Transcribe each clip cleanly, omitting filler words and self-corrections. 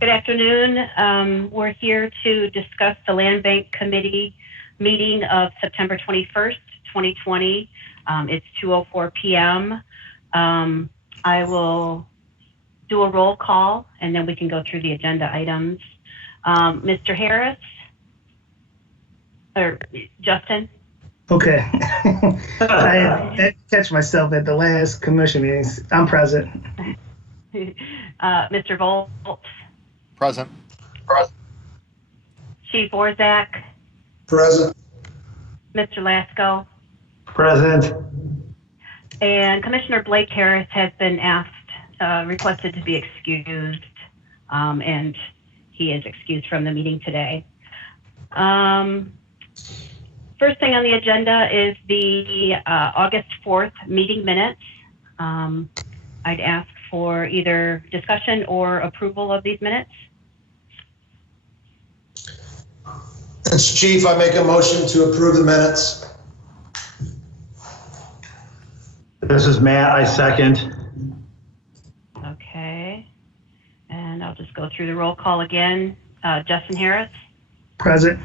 Good afternoon. We're here to discuss the Land Bank Committee meeting of September 21st, 2020. It's 2:04 p.m. I will do a roll call and then we can go through the agenda items. Mr. Harris or Justin? Okay. I catch myself at the last commission meetings. I'm present. Mr. Volt? Present. Chief Orzak? Present. Mr. Lasko? Present. And Commissioner Blake Harris has been requested to be excused, and he is excused from the meeting today. First thing on the agenda is the August 4th meeting minutes. I'd ask for either discussion or approval of these minutes. It's Chief. I make a motion to approve the minutes. This is Matt. I second. Okay. And I'll just go through the roll call again. Justin Harris? Present.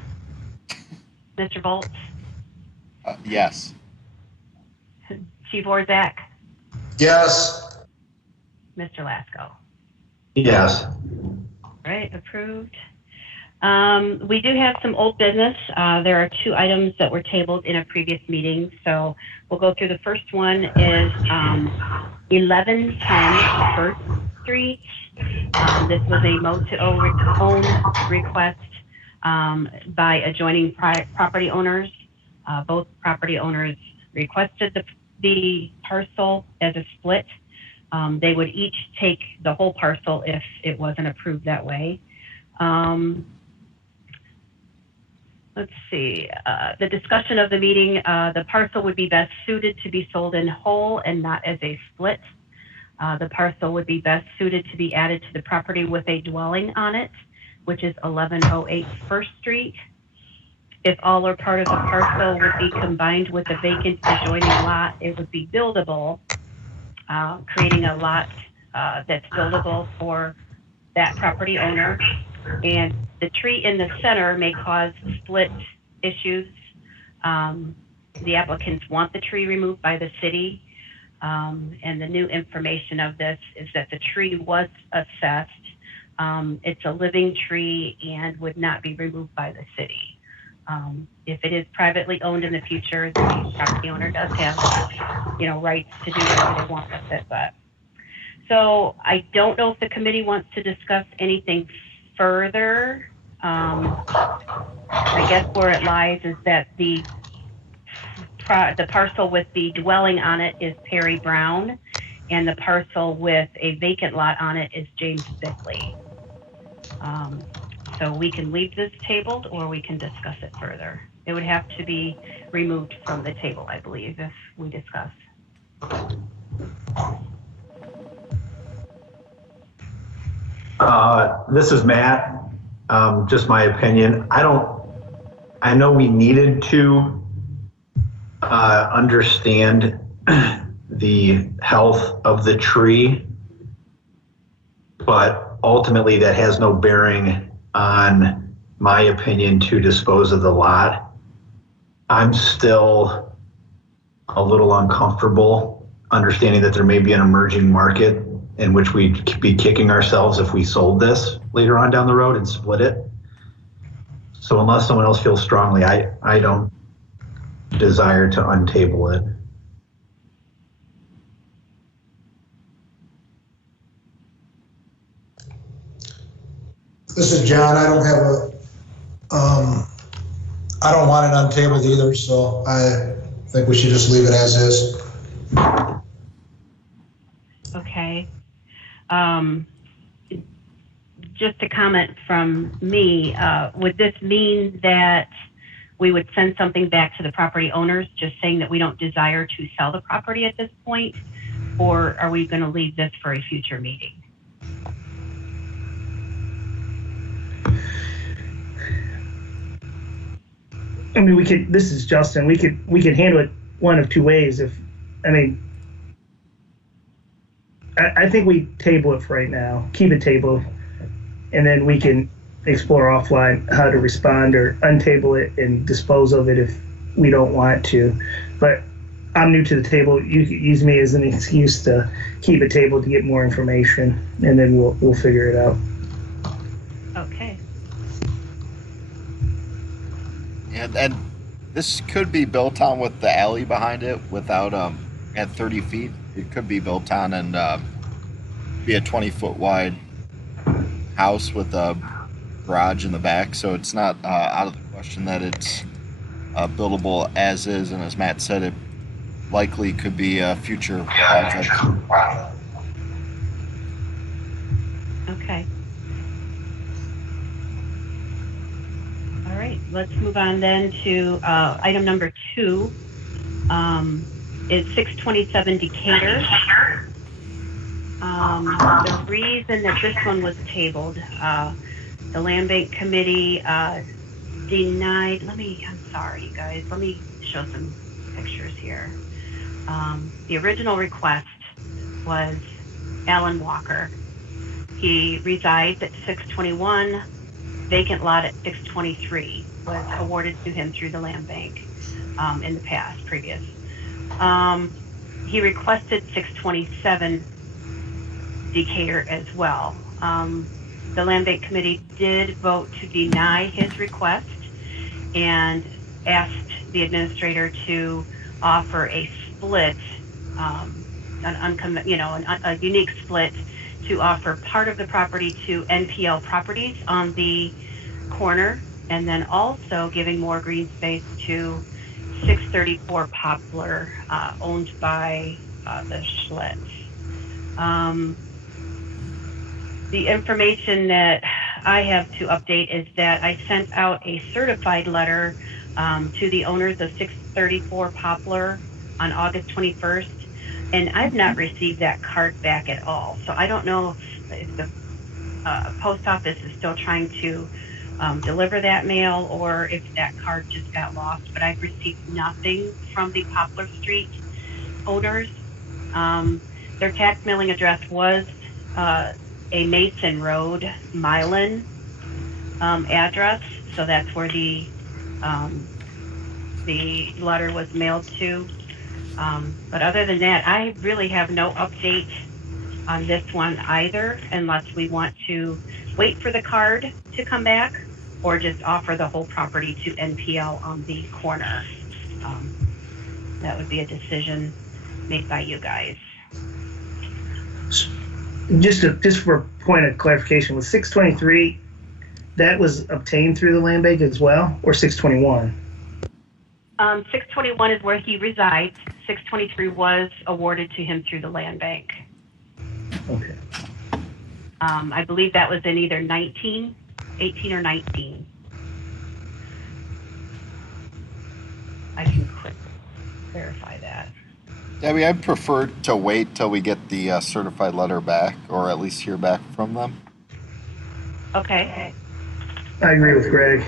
Mr. Volt? Yes. Chief Orzak? Yes. Mr. Lasko? Yes. All right, approved. We do have some old business. There are two items that were tabled in a previous meeting. So we'll go through. The first one is 1110 First Street. This was a mow-to-own request by adjoining property owners. Both property owners requested the parcel as a split. They would each take the whole parcel if it wasn't approved that way. Let's see, the discussion of the meeting, the parcel would be best suited to be sold in whole and not as a split. The parcel would be best suited to be added to the property with a dwelling on it, which is 1108 First Street. If all or part of the parcel would be combined with a vacant adjoining lot, it would be buildable, creating a lot that's buildable for that property owner. And the tree in the center may cause split issues. The applicants want the tree removed by the city. And the new information of this is that the tree was assessed. It's a living tree and would not be removed by the city. If it is privately owned in the future, the property owner does have, rights to do whatever they want with it. But so I don't know if the committee wants to discuss anything further. I guess where it lies is that the parcel with the dwelling on it is Perry Brown, and the parcel with a vacant lot on it is James Bickley. So we can leave this tabled or we can discuss it further. It would have to be removed from the table, I believe, if we discuss. This is Matt. Just my opinion. I know we needed to understand the health of the tree, but ultimately that has no bearing on my opinion to dispose of the lot. I'm still a little uncomfortable understanding that there may be an emerging market in which we'd be kicking ourselves if we sold this later on down the road and split it. So unless someone else feels strongly, I don't desire to untable it. This is John. I don't have I don't want it untabled either, so I think we should just leave it as is. Okay. Just a comment from me, would this mean that we would send something back to the property owners just saying that we don't desire to sell the property at this point? Or are we going to leave this for a future meeting? I mean, this is Justin, we could handle it one of two ways. I think we table it for right now, keep it tabled. and then we can explore offline how to respond or untable it and dispose of it if we don't want to. But I'm new to the table. You can use me as an excuse to keep a table to get more information, and then we'll figure it out. Okay. And this could be built on with the alley behind it without at 30 feet. It could be built on and be a 20-foot wide house with a garage in the back. So it's not out of the question that it's buildable as is. And as Matt said, it likely could be a future project. Okay. All right, let's move on then to item number 2. Is 627 Decatur. The reason that this one was tabled, the Land Bank Committee denied, I'm sorry, you guys, let me show some pictures here. The original request was Alan Walker. He resides at 621, vacant lot at 623 was awarded to him through the Land Bank in the past, previous. He requested 627 Decatur as well. The Land Bank Committee did vote to deny his request and asked the administrator to offer a split, a unique split, to offer part of the property to NPL Properties on the corner, and then also giving more green space to 634 Poplar, owned by the Schlitz. The information that I have to update is that I sent out a certified letter to the owners of 634 Poplar on August 21st, and I've not received that card back at all. So I don't know if the post office is still trying to deliver that mail or if that card just got lost, but I've received nothing from the Poplar Street owners. Their tax mailing address was a Mason Road, Milan address, so that's where the letter was mailed to. But other than that, I really have no update on this one either, unless we want to wait for the card to come back or just offer the whole property to NPL on the corner. That would be a decision made by you guys. Just for a point of clarification, with 623, that was obtained through the Land Bank as well, or 621? 621 is where he resides. 623 was awarded to him through the Land Bank. Okay. I believe that was in either 18 or 19. I can quick verify that. Debbie, I'd prefer to wait till we get the certified letter back, or at least hear back from them. Okay. I agree with Greg.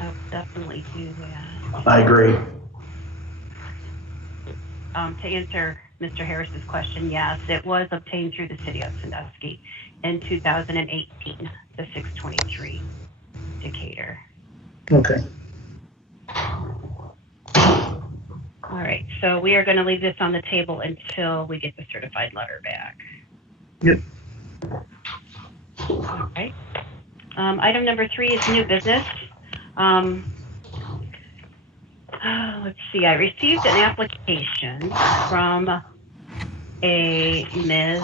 I'll definitely do that. I agree. To answer Mr. Harris's question, yes, it was obtained through the city of Sandusky in 2018, the 623 Decatur. Okay. All right, so we are going to leave this on the table until we get the certified letter back. Yep. All right. Item number 3 is new business. Let's see, I received an application from a Ms.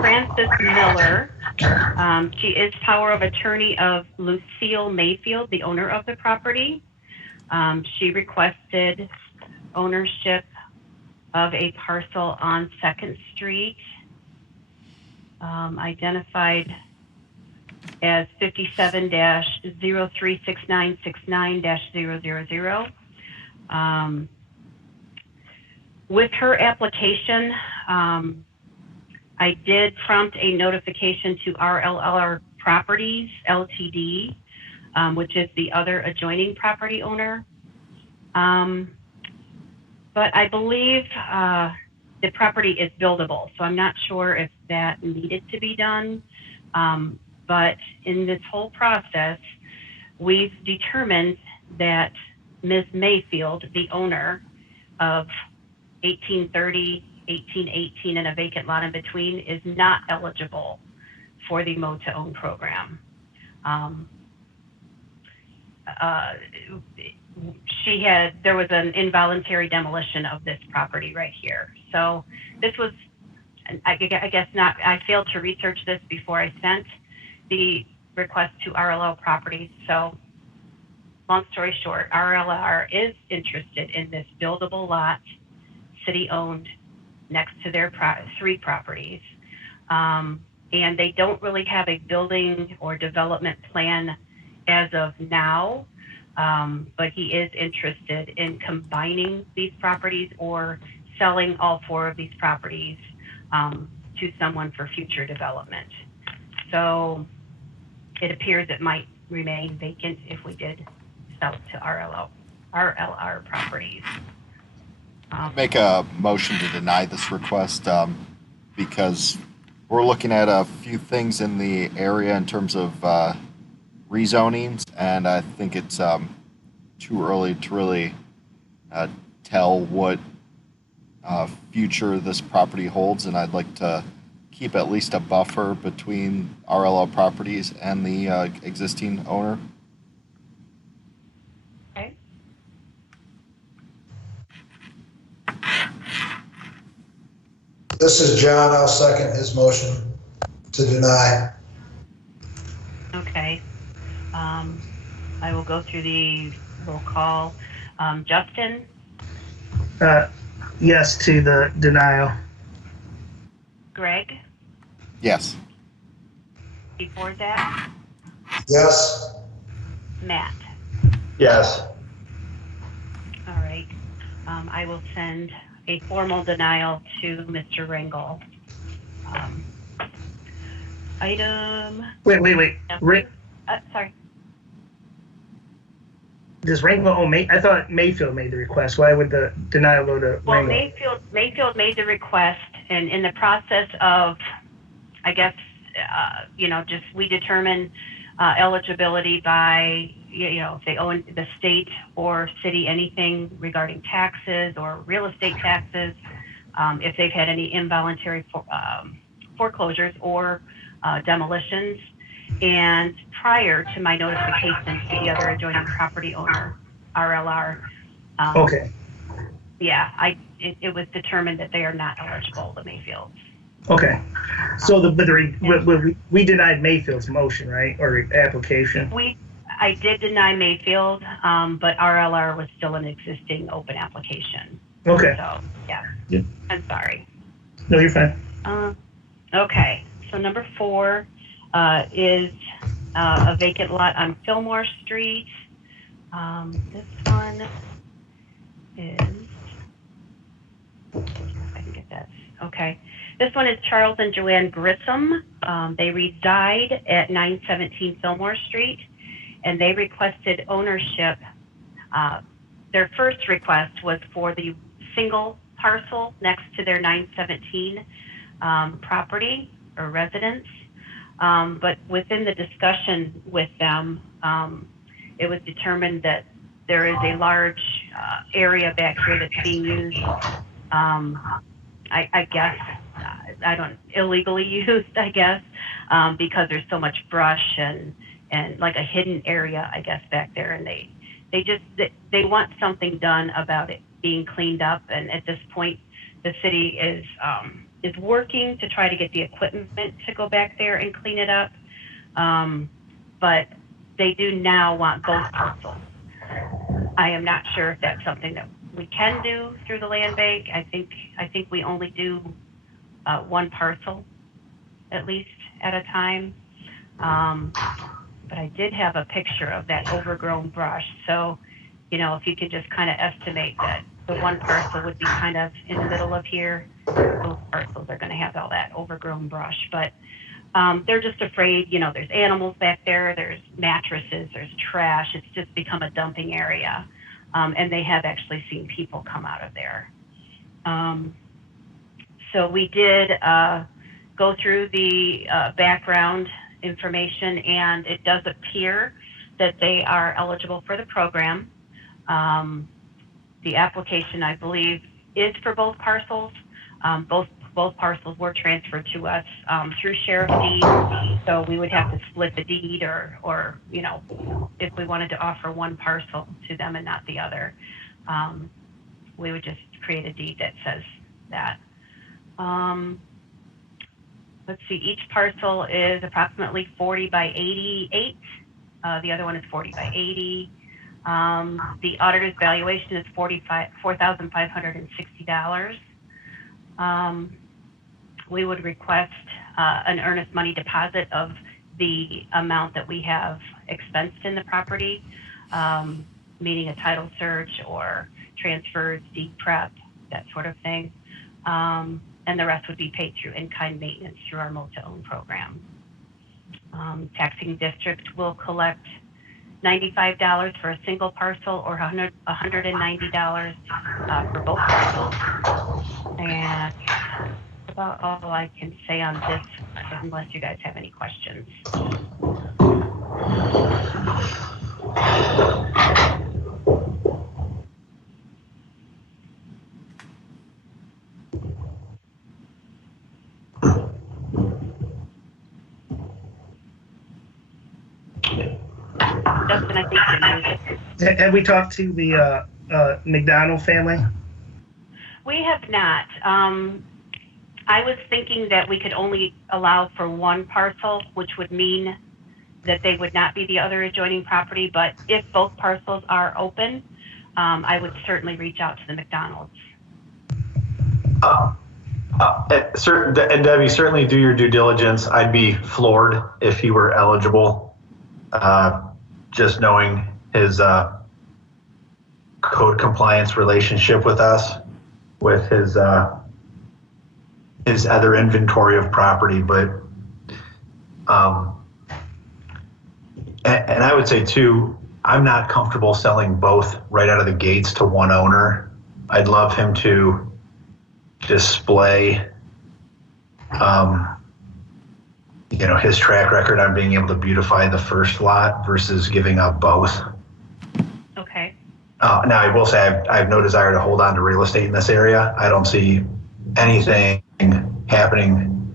Frances Miller. She is power of attorney of Lucille Mayfield, the owner of the property. She requested ownership of a parcel on 2nd Street, identified as 57-036969-000. With her application, I did prompt a notification to RLR Properties Ltd., which is the other adjoining property owner. but I believe the property is buildable, so I'm not sure if that needed to be done. But in this whole process, we've determined that Ms. Mayfield, the owner of 1830, 1818, and a vacant lot in between, is not eligible for the Mo to Own program. There was an involuntary demolition of this property right here. So this was, I guess not, I failed to research this before I sent the request to RLL Properties. So long story short, RLR is interested in this buildable lot, city owned, next to their 3 properties. And they don't really have a building or development plan as of now. But he is interested in combining these properties or selling all 4 of these properties to someone for future development. So it appears it might remain vacant if we did sell it to RLR Properties. Make a motion to deny this request because we're looking at a few things in the area in terms of rezonings, and I think it's too early to really tell what future this property holds, and I'd like to keep at least a buffer between RLL Properties and the existing owner. Okay. This is John. I'll second his motion to deny. Okay. I will go through the roll call. Justin? Yes to the denial. Greg? Yes. Before that? Yes. Matt? Yes. All right. I will send a formal denial to Mr. Rangel. Item. Wait. Sorry. Does Rangel own May? I thought Mayfield made the request. Why would the denial go to Well, Rangel? Mayfield made the request, and in the process of, I guess, just we determine eligibility by, if they own the state or city, anything regarding taxes or real estate taxes, if they've had any involuntary foreclosures or demolitions. And prior to my notification to the other adjoining property owner, RLR, Okay. yeah, it was determined that they are not eligible, the Mayfields. Okay. So we denied Mayfield's motion, right, or application? I did deny Mayfield, but RLR was still an existing open application. Okay. So yeah, Yep. I'm sorry. No, you're fine. Okay, so number 4 is a vacant lot on Fillmore Street. This one is, if I can get that. Okay. This one is Charles and Joanne Grissom. They reside at 917 Fillmore Street, and they requested ownership. Their first request was for the single parcel next to their 917 property or residence. But within the discussion with them, it was determined that there is a large area back here that's being used, I guess, illegally used, I guess, because there's so much brush and like a hidden area, I guess, back there. And they want something done about it being cleaned up. And at this point, the city is working to try to get the equipment to go back there and clean it up. But they do now want both parcels. I am not sure if that's something that we can do through the land bank. I think we only do one parcel, at least at a time. But I did have a picture of that overgrown brush. So, if you could just kind of estimate that the one parcel would be kind of in the middle of here, those parcels are going to have all that overgrown brush. But they're just afraid, there's animals back there, there's mattresses, there's trash. It's just become a dumping area. and they have actually seen people come out of there. So we did go through the background information, and it does appear that they are eligible for the program. The application, I believe, is for both parcels. Both parcels were transferred to us through sheriff deed, so we would have to split the deed, or you know, if we wanted to offer one parcel to them and not the other, we would just create a deed that says that. Let's see, each parcel is approximately 40 by 88. The other one is 40 by 80. The auditor's valuation is $4,560. We would request an earnest money deposit of the amount that we have expensed in the property, meaning a title search or transfers, deed prep, that sort of thing. And the rest would be paid through in-kind maintenance through our Move-to-Own program. Taxing district will collect $95 for a single parcel or $190 for both parcels. And that's about all I can say on this, unless you guys have any questions. Justin, I think you're muted. Have we talked to the McDonald family? We have not. I was thinking that we could only allow for one parcel, which would mean that they would not be the other adjoining property. But if both parcels are open, I would certainly reach out to the McDonalds. And Debbie, certainly do your due diligence. I'd be floored if he were eligible. Just knowing his code compliance relationship with us, with his other inventory of property, but and I would say too, I'm not comfortable selling both right out of the gates to one owner. I'd love him to display his track record on being able to beautify the first lot versus giving up both. Okay. Now I will say I have no desire to hold on to real estate in this area. I don't see anything happening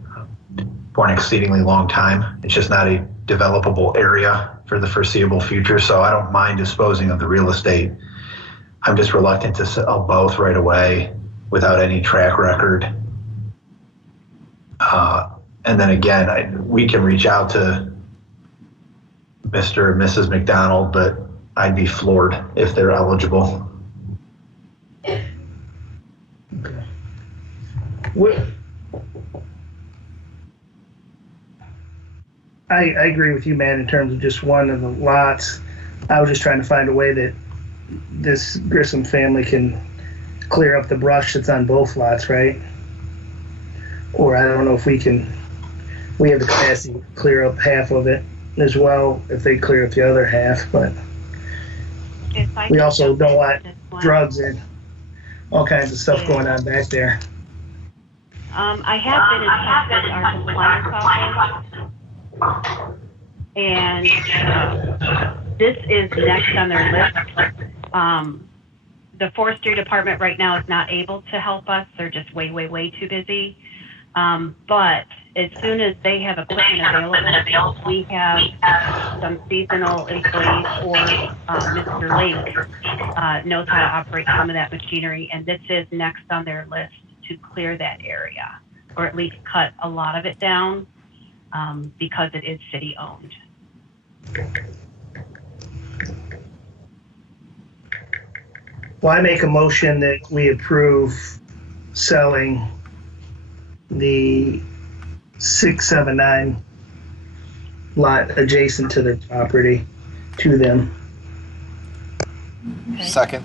for an exceedingly long time. It's just not a developable area for the foreseeable future. So I don't mind disposing of the real estate. I'm just reluctant to sell both right away without any track record. And then again, we can reach out to Mr. and Mrs. McDonald, but I'd be floored if they're eligible. I agree with you, man, in terms of just one of the lots. I was just trying to find a way that this Grissom family can clear up the brush that's on both lots, right? Or I don't know if we have the capacity to clear up half of it as well if they clear up the other half, but we also don't want drugs and all kinds of stuff going on back there. I have been in touch with our compliance office, and this is next on their list. The forestry department right now is not able to help us. They're just way, way, way too busy. But as soon as they have equipment available, we have some seasonal employees, or Mr. Lake knows how to operate some of that machinery, and this is next on their list to clear that area, or at least cut a lot of it down, because it is city owned. Well, I make a motion that we approve selling the 679 lot adjacent to their property to them. Okay. Second.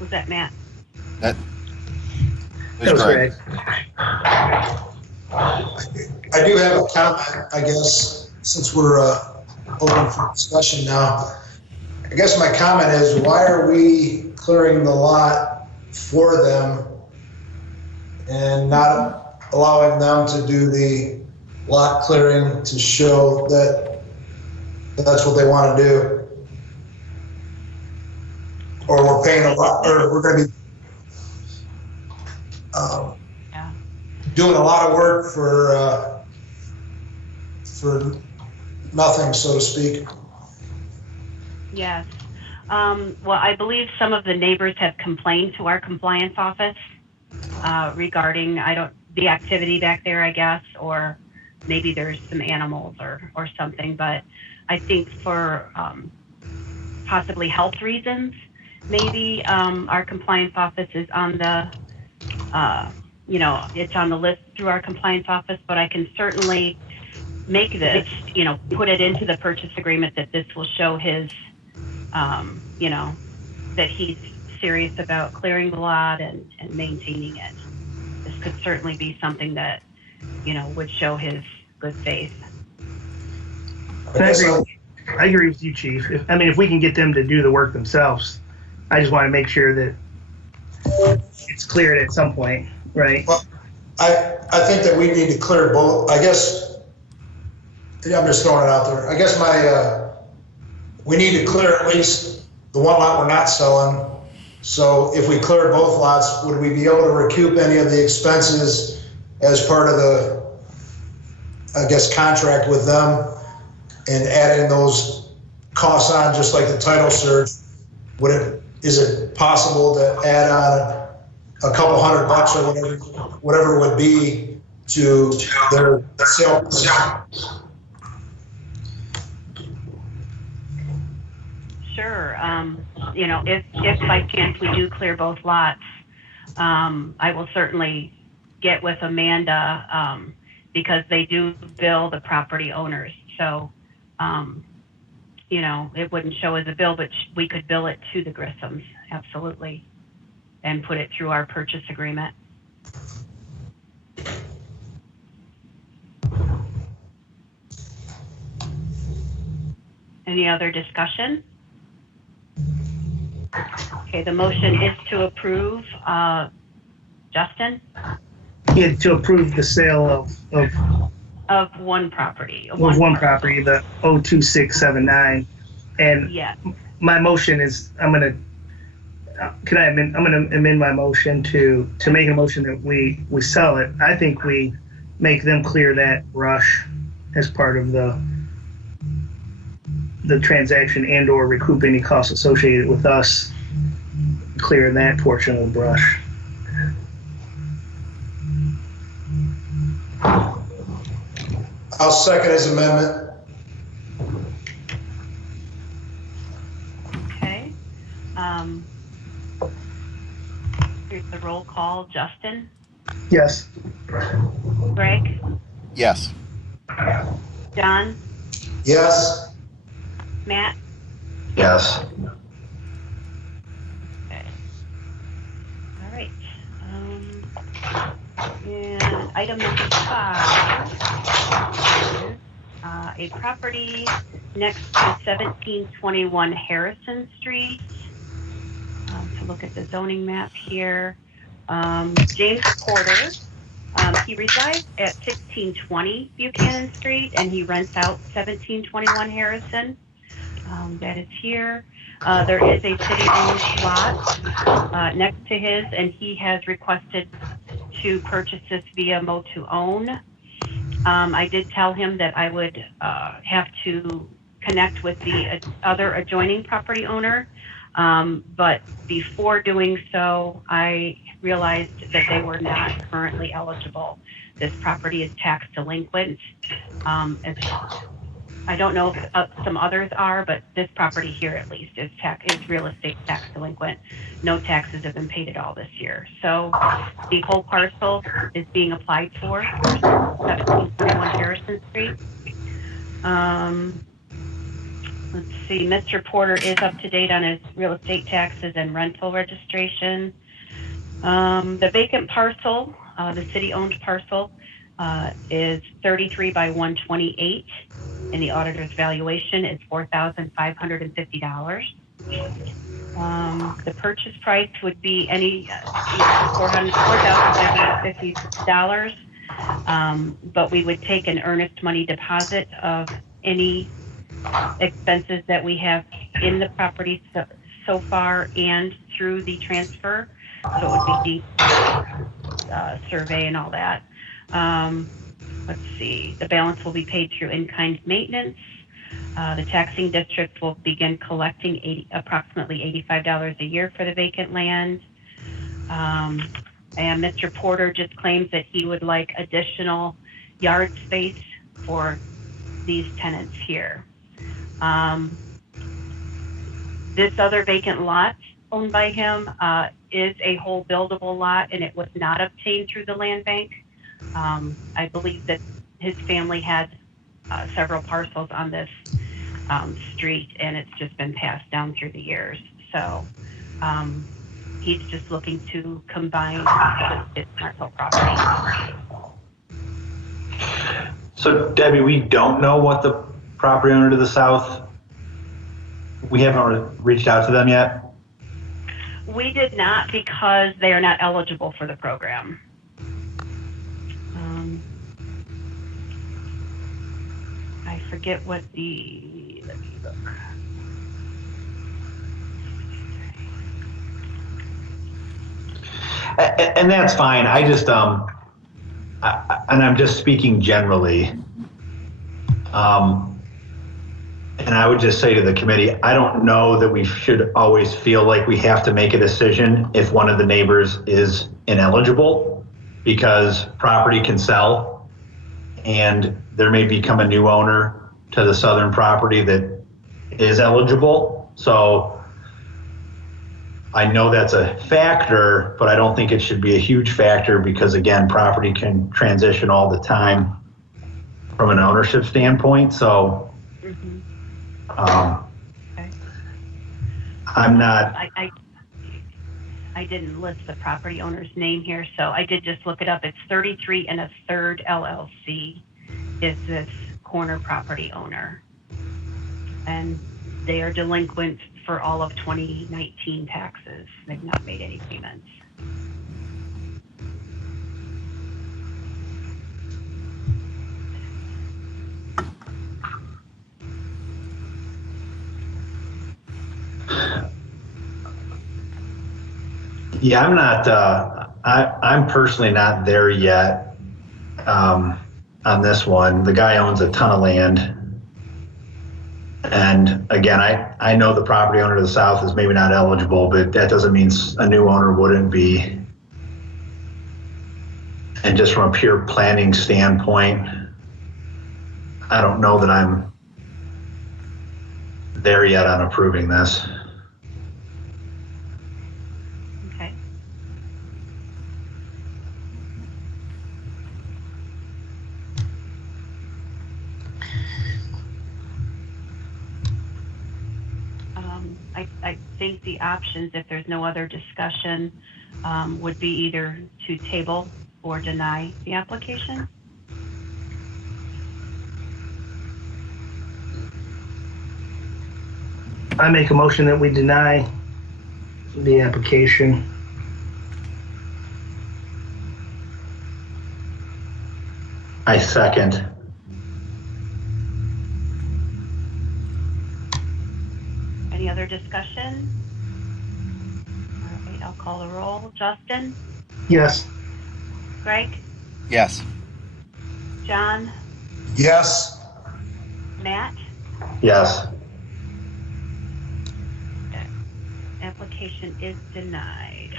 Was that Matt? That That was Greg. I do have a comment, I guess, since we're open for discussion now. I guess my comment is, why are we clearing the lot for them and not allowing them to do the lot clearing to show that that's what they want to do? Or we're paying a lot, or we're going to be doing a lot of work for nothing, so to speak. Yes. Well, I believe some of the neighbors have complained to our compliance office regarding the activity back there, I guess, or maybe there's some animals or something. But I think for possibly health reasons, maybe our compliance office is on the it's on the list through our compliance office. But I can certainly make this, put it into the purchase agreement that this will show his, that he's serious about clearing the lot and maintaining it. This could certainly be something that, would show his good faith. I agree with you, Chief. If we can get them to do the work themselves, I just want to make sure that it's cleared at some point, right? Well, I think that we need to clear both. I guess, I'm just throwing it out there. I guess we need to clear at least the one lot we're not selling. So if we clear both lots, would we be able to recoup any of the expenses as part of the, I guess, contract with them and adding those costs on, just like the title search? Is it possible to add on a couple $100 or whatever it would be to their sale? Sure. If by chance we do clear both lots, I will certainly get with Amanda because they do bill the property owners. So, it wouldn't show as a bill, but we could bill it to the Grissams, absolutely, and put it through our purchase agreement. Any other discussion? Okay, the motion is to approve. Justin? Yeah, to approve the sale Of one property. of one property, the 02679. And Yes. my motion is, I'm going to amend my motion to make a motion that we sell it. I think we make them clear that brush as part of the transaction and or recoup any costs associated with us clearing that portion of the brush. I'll second his amendment. Okay. Here's the roll call. Justin? Yes. Greg? Yes. John? Yes. Matt? Yes. Okay. All right. And item number 5 is a property next to 1721 Harrison Street. To look at the zoning map here, James Porter. He resides at 1620 Buchanan Street, and he rents out 1721 Harrison. That is here. There is a city-owned lot next to his, and he has requested to purchase this via Mo2Own. I did tell him that I would have to connect with the other adjoining property owner, but before doing so, I realized that they were not currently eligible. This property is tax delinquent. I don't know if some others are, but this property here at least is real estate tax delinquent. No taxes have been paid at all this year. So the whole parcel is being applied for, 1721 Harrison Street. Let's see, Mr. Porter is up to date on his real estate taxes and rental registration. The vacant parcel, the city-owned parcel, is 33 by 128, and the auditor's valuation is $4,550. The purchase price would be any $4,550, but we would take an earnest money deposit of any expenses that we have in the property so far and through the transfer. So it would be survey and all that. Let's see, the balance will be paid through in-kind maintenance. The taxing district will begin collecting approximately $85 a year for the vacant land. And Mr. Porter just claims that he would like additional yard space for these tenants here. This other vacant lot owned by him is a whole buildable lot, and it was not obtained through the land bank. I believe that his family had several parcels on this street, and it's just been passed down through the years. So he's just looking to combine his parcel property. So Debbie, we don't know what the property owner to the south, we haven't reached out to them yet? We did not, because they are not eligible for the program. I forget what let me look. And that's fine. I just, and I'm just speaking generally. And I would just say to the committee, I don't know that we should always feel like we have to make a decision if one of the neighbors is ineligible, because property can sell and there may become a new owner to the southern property that is eligible. So I know that's a factor, but I don't think it should be a huge factor, because again, property can transition all the time from an ownership standpoint. So Okay. I'm not. I didn't list the property owner's name here, so I did just look it up. It's 33 and a third LLC is this corner property owner, and they are delinquent for all of 2019 taxes. They've not made any payments. Yeah, I'm not. I'm personally not there yet on this one. The guy owns a ton of land, and again, I know the property owner to the south is maybe not eligible, but that doesn't mean a new owner wouldn't be. And just from a pure planning standpoint, I don't know that I'm there yet on approving this. I think the options, if there's no other discussion, would be either to table or deny the application. I make a motion that we deny the application. I second. Any other discussion? All right, I'll call the roll. Justin? Yes. Greg? Yes. John? Yes. Matt? Yes. Application is denied.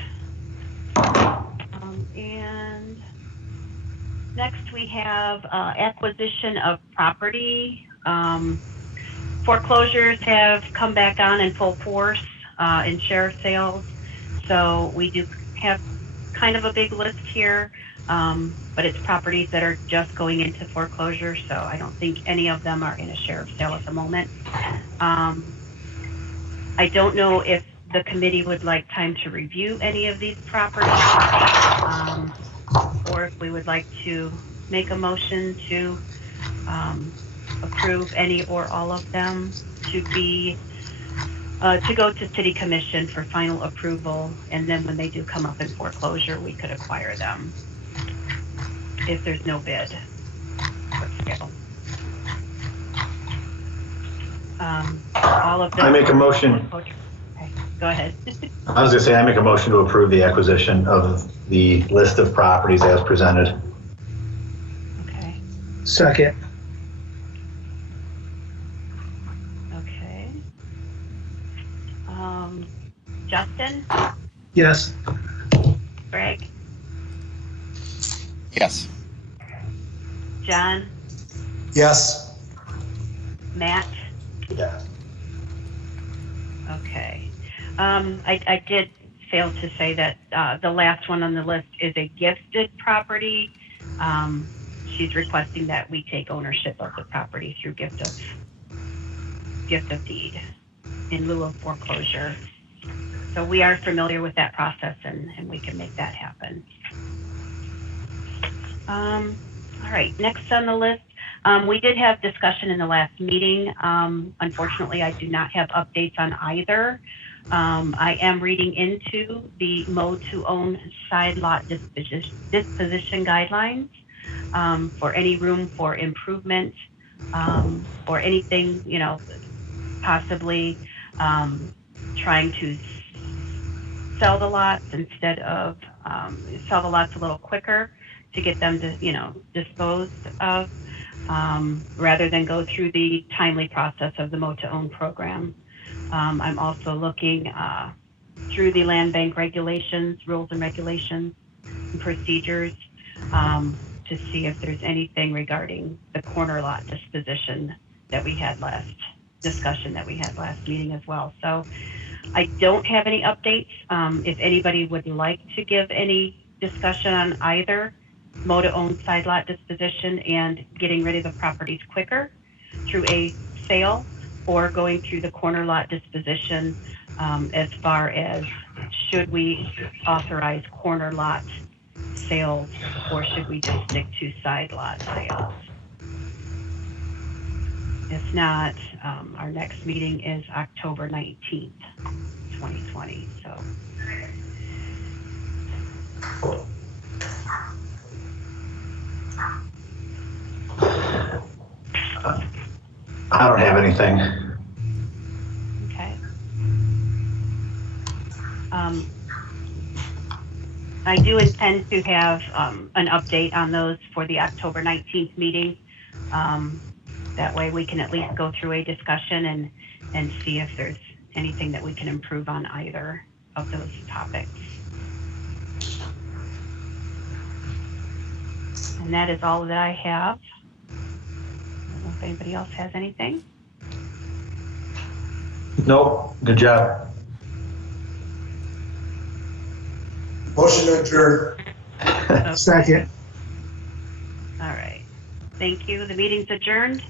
And next we have acquisition of property. Foreclosures have come back on in full force in sheriff sales. So we do have kind of a big list here, but it's properties that are just going into foreclosure. So I don't think any of them are in a sheriff sale at the moment. I don't know if the committee would like time to review any of these properties, or if we would like to make a motion to approve any or all of them to be to go to city commission for final approval, and then when they do come up in foreclosure, we could acquire them if there's no bid for sale. All of them. I make a motion. Okay, go ahead. I was gonna say, I make a motion to approve the acquisition of the list of properties as presented. Okay. Second. Okay. Justin, Yes. Greg, Yes. John, Yes. Matt. Yeah. Okay. I did fail to say that the last one on the list is a gifted property. She's requesting that we take ownership of the property through gift of deed in lieu of foreclosure. So we are familiar with that process, and we can make that happen. All right, next on the list, we did have discussion in the last meeting. Unfortunately, I do not have updates on either. I am reading into the mow to own side lot disposition guidelines for any room for improvement or anything, possibly trying to sell the lots instead of sell the lots a little quicker to get them to, disposed of, rather than go through the timely process of the mow to own program. I'm also looking through the land bank regulations, rules and regulations and procedures to see if there's anything regarding the corner lot disposition that we had last meeting as well. So I don't have any updates. If anybody would like to give any discussion on either mow to own side lot disposition and getting rid of the properties quicker through a sale, or going through the corner lot disposition, as far as should we authorize corner lot sales, or should we just stick to side lot sales? If not, our next meeting is October 19th, 2020. So. I don't have anything. Okay. I do intend to have an update on those for the October 19th meeting. That way we can at least go through a discussion and see if there's anything that we can improve on either of those topics. And that is all that I have. I don't know if anybody else has anything. Nope. Good job. Motion to adjourn. Okay. Second. All right. Thank you. The meeting's adjourned.